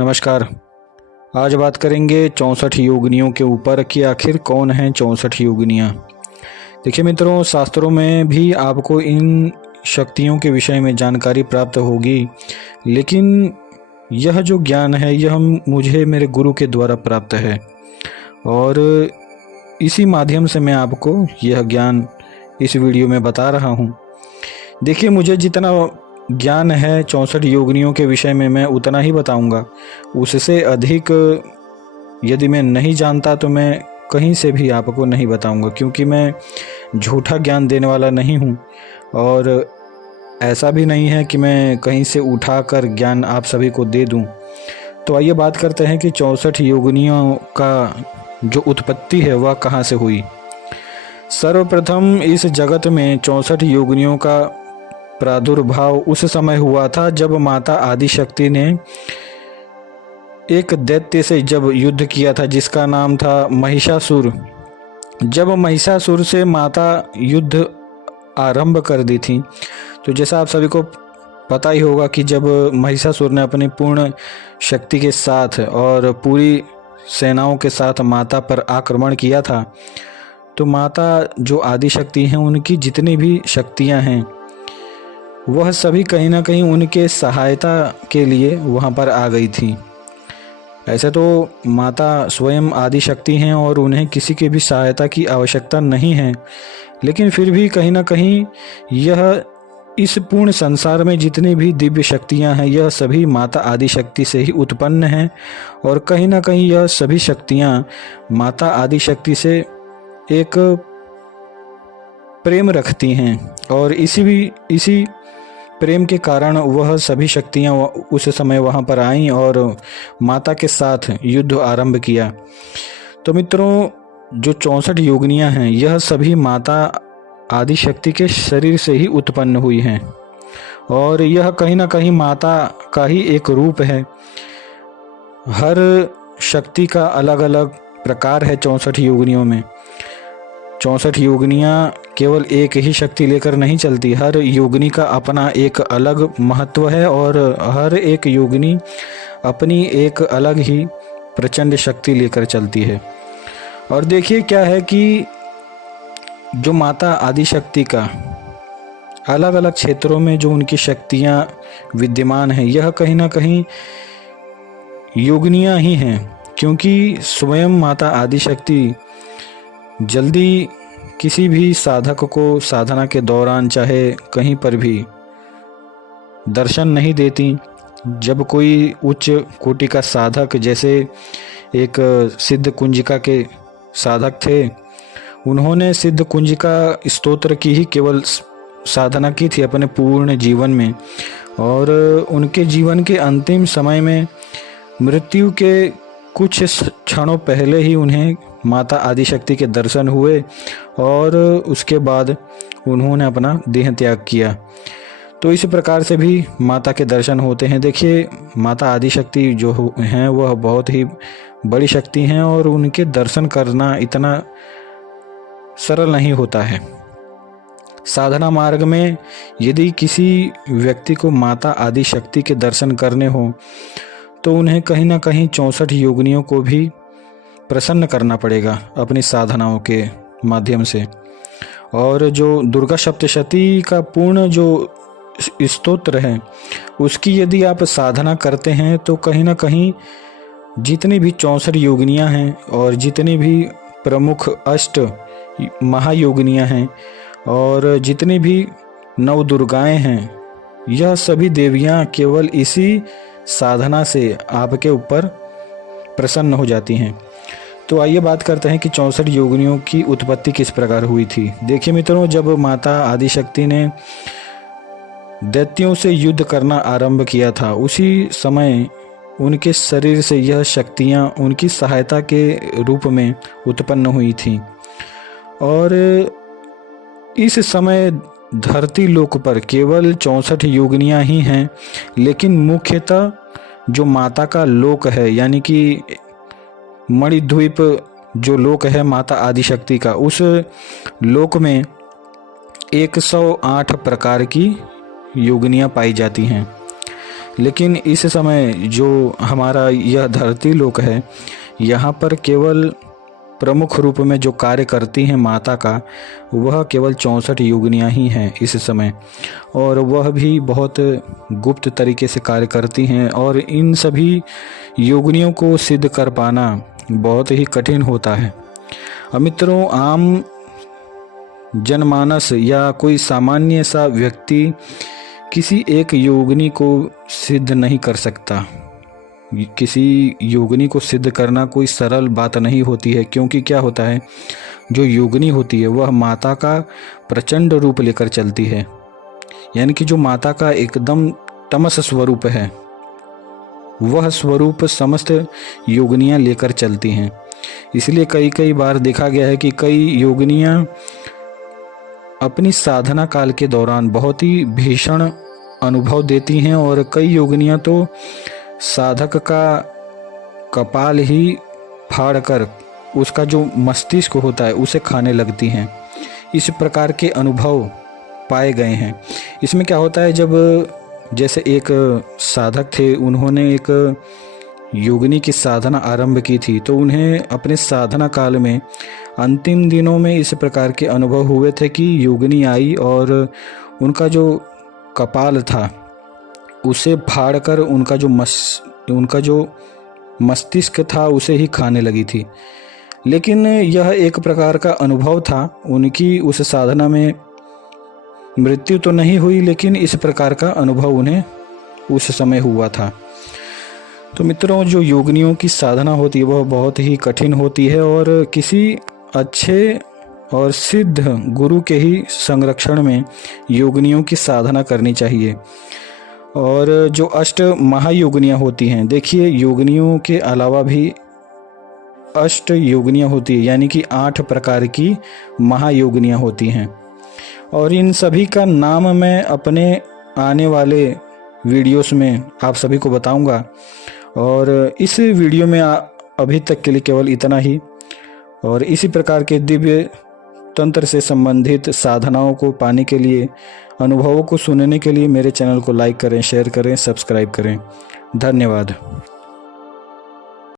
नमस्कार। आज बात करेंगे 64 योगिनियों के ऊपर कि आखिर कौन है 64 योगिनियाँ। देखिए मित्रों, शास्त्रों में भी आपको इन शक्तियों के विषय में जानकारी प्राप्त होगी, लेकिन यह जो ज्ञान है यह मुझे मेरे गुरु के द्वारा प्राप्त है और इसी माध्यम से मैं आपको यह ज्ञान इस वीडियो में बता रहा हूँ। देखिए, मुझे जितना ज्ञान है 64 योगिनियों के विषय में मैं उतना ही बताऊंगा। उससे अधिक यदि मैं नहीं जानता तो मैं कहीं से भी आपको नहीं बताऊंगा, क्योंकि मैं झूठा ज्ञान देने वाला नहीं हूं और ऐसा भी नहीं है कि मैं कहीं से उठाकर ज्ञान आप सभी को दे दूं। तो आइए बात करते हैं कि 64 योगिनियों का जो उत्पत्ति है वह कहाँ से हुई। सर्वप्रथम इस जगत में 64 योगिनियों का प्रादुर्भाव उस समय हुआ था जब माता आदिशक्ति ने एक दैत्य से जब युद्ध किया था, जिसका नाम था महिषासुर। जब महिषासुर से माता युद्ध आरंभ कर दी थी, तो जैसा आप सभी को पता ही होगा कि जब महिषासुर ने अपनी पूर्ण शक्ति के साथ और पूरी सेनाओं के साथ माता पर आक्रमण किया था, तो माता जो आदिशक्ति हैं उनकी जितनी भी शक्तियां हैं वह सभी कहीं ना कहीं उनके सहायता के लिए वहां पर आ गई थी। ऐसे तो माता स्वयं आदिशक्ति हैं और उन्हें किसी की भी सहायता की आवश्यकता नहीं है, लेकिन फिर भी कहीं ना कहीं यह इस पूर्ण संसार में जितनी भी दिव्य शक्तियां हैं यह सभी माता आदिशक्ति से ही उत्पन्न हैं और कहीं ना कहीं यह सभी शक्तियां माता आदिशक्ति से एक प्रेम रखती हैं और इसी प्रेम के कारण वह सभी शक्तियां उस समय वहां पर आईं और माता के साथ युद्ध आरंभ किया। तो मित्रों, जो 64 योगिनियां हैं यह सभी माता आदिशक्ति के शरीर से ही उत्पन्न हुई हैं और यह कहीं ना कहीं माता का ही एक रूप है। हर शक्ति का अलग अलग प्रकार है 64 योगिनियों में। 64 योगिनियाँ केवल एक ही शक्ति लेकर नहीं चलती, हर योगिनी का अपना एक अलग महत्व है और हर एक योगिनी अपनी एक अलग ही प्रचंड शक्ति लेकर चलती है। और देखिए क्या है कि जो माता आदिशक्ति का अलग अलग क्षेत्रों में जो उनकी शक्तियाँ विद्यमान हैं यह कहीं ना कहीं योगिनियाँ ही हैं, क्योंकि स्वयं माता आदिशक्ति जल्दी किसी भी साधक को साधना के दौरान चाहे कहीं पर भी दर्शन नहीं देती। जब कोई उच्च कोटि का साधक, जैसे एक सिद्ध कुंजिका के साधक थे, उन्होंने सिद्ध कुंजिका स्तोत्र की ही केवल साधना की थी अपने पूर्ण जीवन में और उनके जीवन के अंतिम समय में मृत्यु के कुछ क्षणों पहले ही उन्हें माता आदिशक्ति के दर्शन हुए और उसके बाद उन्होंने अपना देह त्याग किया। तो इस प्रकार से भी माता के दर्शन होते हैं। देखिए, माता आदिशक्ति जो हैं वह बहुत ही बड़ी शक्ति हैं और उनके दर्शन करना इतना सरल नहीं होता है। साधना मार्ग में यदि किसी व्यक्ति को माता आदिशक्ति के दर्शन करने हो तो उन्हें कहीं ना कहीं 64 योगिनियों को भी प्रसन्न करना पड़ेगा अपनी साधनाओं के माध्यम से। और जो दुर्गा सप्तशती का पूर्ण जो स्तोत्र है उसकी यदि आप साधना करते हैं तो कहीं ना कहीं जितनी भी 64 योगिनियाँ हैं और जितनी भी प्रमुख अष्ट महायोगिनियाँ हैं और जितनी भी 9 दुर्गाएं हैं, यह सभी देवियाँ केवल इसी साधना से आपके ऊपर प्रसन्न हो जाती हैं। तो आइए बात करते हैं कि 64 योगिनियों की उत्पत्ति किस प्रकार हुई थी। देखिए मित्रों, जब माता आदिशक्ति ने दैत्यों से युद्ध करना आरंभ किया था उसी समय उनके शरीर से यह शक्तियां उनकी सहायता के रूप में उत्पन्न हुई थी और इस समय धरती लोक पर केवल 64 योगिनियां ही हैं, लेकिन मुख्यतः जो माता का लोक है यानी कि मणिद्वीप जो लोक है माता आदिशक्ति का, उस लोक में 108 प्रकार की योगिनियां पाई जाती हैं। लेकिन इस समय जो हमारा यह धरती लोक है, यहाँ पर केवल प्रमुख रूप में जो कार्य करती हैं माता का, वह केवल 64 योगिनियाँ ही हैं इस समय, और वह भी बहुत गुप्त तरीके से कार्य करती हैं। और इन सभी योगिनियों को सिद्ध कर पाना बहुत ही कठिन होता है। अब मित्रों, आम जनमानस या कोई सामान्य सा व्यक्ति किसी एक योगिनी को सिद्ध नहीं कर सकता। किसी योगिनी को सिद्ध करना कोई सरल बात नहीं होती है, क्योंकि क्या होता है, जो योगिनी होती है वह माता का प्रचंड रूप लेकर चलती है, यानी कि जो माता का एकदम तमस स्वरूप है, वह स्वरूप समस्त योगिनियाँ लेकर चलती हैं। इसलिए कई बार देखा गया है कि कई योगिनियाँ अपनी साधना काल के दौरान बहुत ही भीषण अनुभव देती हैं, और कई योगिनियाँ तो साधक का कपाल ही फाड़कर उसका जो मस्तिष्क होता है उसे खाने लगती हैं। इस प्रकार के अनुभव पाए गए हैं। इसमें क्या होता है, जब जैसे एक साधक थे, उन्होंने एक योगिनी की साधना आरंभ की थी, तो उन्हें अपने साधना काल में अंतिम दिनों में इस प्रकार के अनुभव हुए थे कि योगिनी आई और उनका जो कपाल था उसे फाड़कर उनका जो मस्तिष्क था उसे ही खाने लगी थी। लेकिन यह एक प्रकार का अनुभव था, उनकी उस साधना में मृत्यु तो नहीं हुई, लेकिन इस प्रकार का अनुभव उन्हें उस समय हुआ था। तो मित्रों, जो योगिनियों की साधना होती है वह बहुत ही कठिन होती है, और किसी अच्छे और सिद्ध गुरु के ही संरक्षण में योगिनियों की साधना करनी चाहिए। और जो अष्ट महायोगिनियाँ होती हैं, देखिए योगिनियों के अलावा भी अष्ट योगिनियाँ होती है, यानी कि 8 प्रकार की महायोगिनियाँ होती हैं, और इन सभी का नाम मैं अपने आने वाले वीडियोस में आप सभी को बताऊंगा। और इस वीडियो में अभी तक के लिए केवल इतना ही, और इसी प्रकार के दिव्य तंत्र से संबंधित साधनाओं को पाने के लिए, अनुभवों को सुनने के लिए मेरे चैनल को लाइक करें, शेयर करें, सब्सक्राइब करें। धन्यवाद।